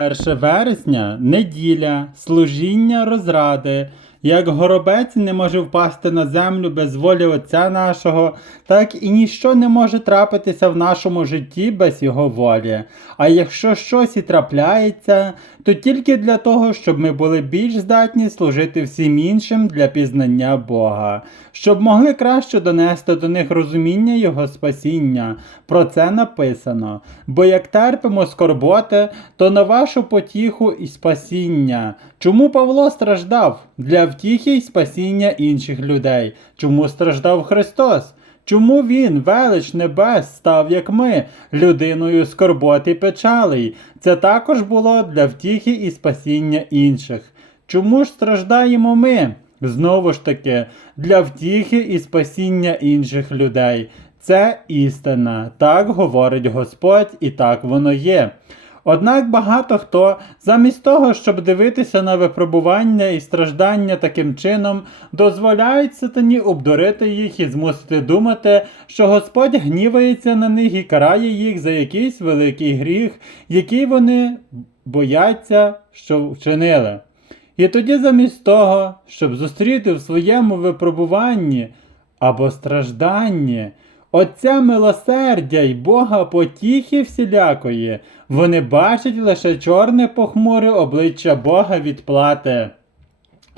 1 вересня неділя, служіння розради. Як горобець не може впасти на землю без волі Отця нашого, так і ніщо не може трапитися в нашому житті без Його волі. А якщо щось і трапляється, то тільки для того, щоб ми були більш здатні служити всім іншим для пізнання Бога, щоб могли краще донести до них розуміння Його спасіння. Про це написано. Бо як терпимо скорботи, то на вашу потіху і спасіння. Чому Павло страждав? Для втіхи й спасіння інших людей. Чому страждав Христос? Чому він, велич небес, став, як ми, людиною скорбот і печалей? Це також було для втіхи і спасіння інших. Чому ж страждаємо ми? Знову ж таки, для втіхи і спасіння інших людей. Це істина, так говорить Господь, і так воно є. Однак багато хто, замість того, щоб дивитися на випробування і страждання таким чином, дозволяють сатані обдурити їх і змусити думати, що Господь гнівається на них і карає їх за якийсь великий гріх, який вони бояться, що вчинили. І тоді, замість того, щоб зустріти в своєму випробуванні або стражданні, Отця милосердя й Бога потіхи всілякої, вони бачать лише чорне похмуре обличчя Бога відплати,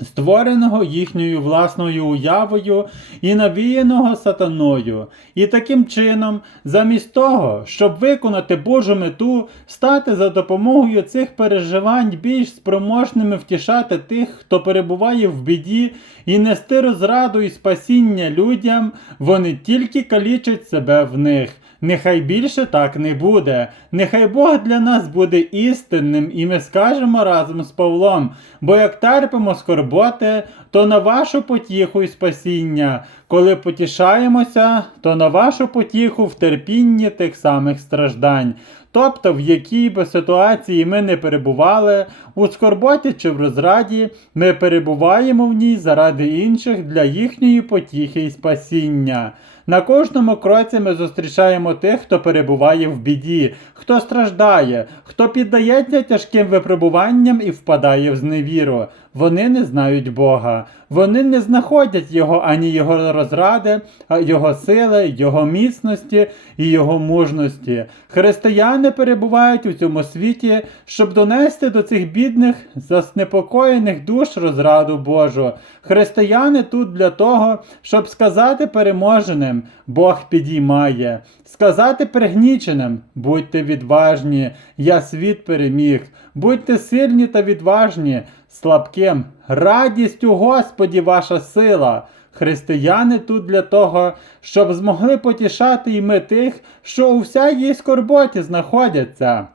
створеного їхньою власною уявою і навіяного сатаною. І таким чином, замість того, щоб виконати Божу мету, стати за допомогою цих переживань більш спроможними втішати тих, хто перебуває в біді, і нести розраду і спасіння людям, вони тільки калічать себе в них. Нехай більше так не буде. Нехай Бог для нас буде істинним, і ми скажемо разом з Павлом, бо як терпимо скорботи, то на вашу потіху і спасіння. Коли потішаємося, то на вашу потіху в терпінні тих самих страждань. Тобто, в якій би ситуації ми не перебували, у скорботі чи в розраді, ми перебуваємо в ній заради інших для їхньої потіхи і спасіння. На кожному кроці ми зустрічаємо тих, хто перебуває в біді, хто страждає, хто піддається тяжким випробуванням і впадає в зневіру. Вони не знають Бога, вони не знаходять Його ані Його розради, а Його сили, Його міцності і Його мужності. Християни перебувають у цьому світі, щоб донести до цих бідних, заснепокоєних душ розраду Божу. Християни тут для того, щоб сказати переможеним, Бог підіймає, сказати пригніченим, будьте відважні, я світ переміг, будьте сильні та відважні, слабким, радість у Господі ваша сила. Християни тут для того, щоб змогли потішати і ми тих, що у всякій скорботі знаходяться.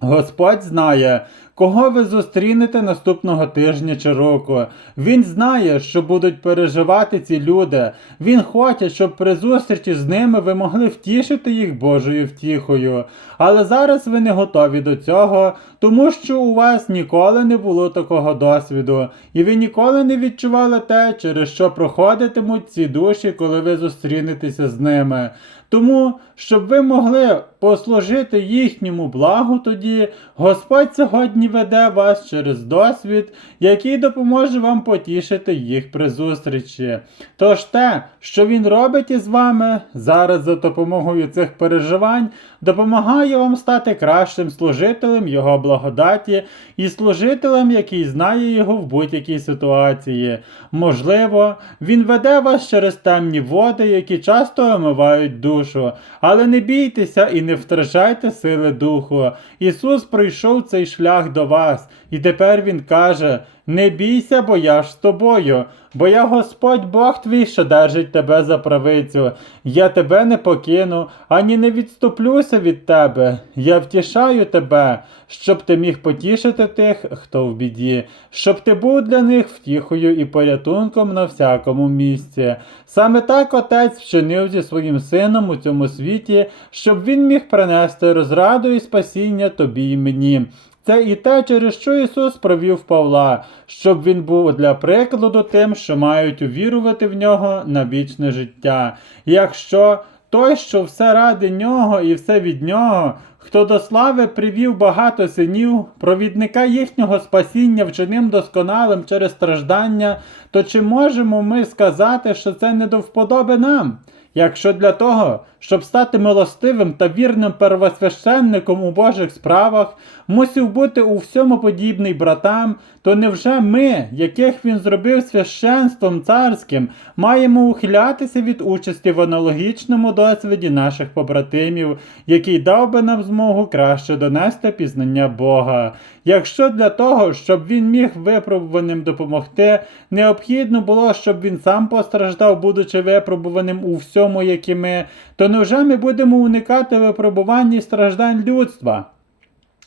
Господь знає, кого ви зустрінете наступного тижня чи року. Він знає, що будуть переживати ці люди. Він хоче, щоб при зустрічі з ними ви могли втішити їх Божою втіхою. Але зараз ви не готові до цього, тому що у вас ніколи не було такого досвіду, і ви ніколи не відчували те, через що проходитимуть ці душі, коли ви зустрінетеся з ними. Тому, щоб ви могли послужити їхньому благу тоді, Господь сьогодні веде вас через досвід, який допоможе вам потішити їх при зустрічі. Тож те, що Він робить із вами зараз за допомогою цих переживань, допомагає вам стати кращим служителем Його благодаті і служителем, який знає його в будь-якій ситуації. Можливо, Він веде вас через темні води, які часто омивають душу. Але не бійтеся і не втрачайте сили духу. Ісус пройшов цей шлях до вас, і тепер Він каже: Не бійся, бо я ж з тобою, бо я Господь Бог твій, що держить тебе за правицю. Я тебе не покину, ані не відступлюся від тебе. Я втішаю тебе, щоб ти міг потішити тих, хто в біді, щоб ти був для них втіхою і порятунком на всякому місці. Саме так Отець вчинив зі своїм сином у цьому світі, щоб він міг принести розраду і спасіння тобі і мені. Це і те, через що Ісус провів Павла, щоб він був для прикладу тим, що мають увірувати в нього на вічне життя. Якщо той, що все ради нього і все від нього, хто до слави привів багато синів, провідника їхнього спасіння вчинив досконалим через страждання, то чи можемо ми сказати, що це не до вподоби нам? Якщо для того, щоб стати милостивим та вірним первосвященником у Божих справах, мусив бути у всьому подібний братам, то невже ми, яких він зробив священством царським, маємо ухилятися від участі в аналогічному досвіді наших побратимів, який дав би нам змогу краще донести пізнання Бога? Якщо для того, щоб він міг випробуваним допомогти, необхідно було, щоб він сам постраждав, будучи випробуваним у всьому, як і ми, то невже ми будемо уникати випробувань і страждань людства?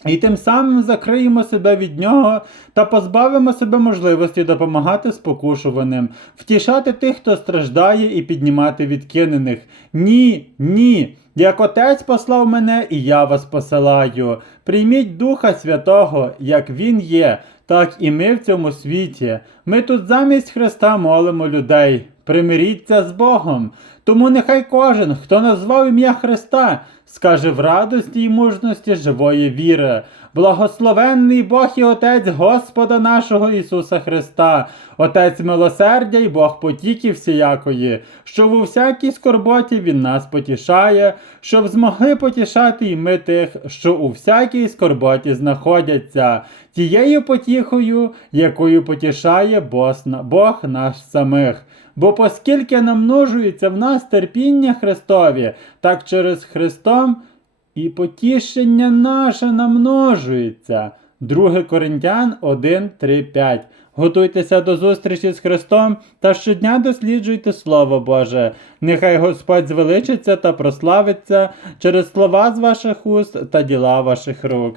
І тим самим закриємо себе від нього та позбавимо себе можливості допомагати спокушуваним, втішати тих, хто страждає, і піднімати відкинених. Ні, ні. Як Отець послав мене, і я вас посилаю. Прийміть Духа Святого, як Він є, так і ми в цьому світі. Ми тут замість Христа молимо людей. Примиріться з Богом. Тому нехай кожен, хто назвав ім'я Христа, скаже в радості й мужності живої віри. Благословенний Бог і Отець Господа нашого Ісуса Христа, Отець милосердя і Бог потіки всіякої, що у всякій скорботі Він нас потішає, щоб змогли потішати і ми тих, що у всякій скорботі знаходяться, тією потіхою, якою потішає Бог наш самих. Бо оскільки намножується в нас терпіння Христові, так через Христом і потішення наше намножується. 2 Коринтян 1, 3, 5. Готуйтеся до зустрічі з Христом та щодня досліджуйте Слово Боже. Нехай Господь звеличиться та прославиться через слова з ваших уст та діла ваших рук.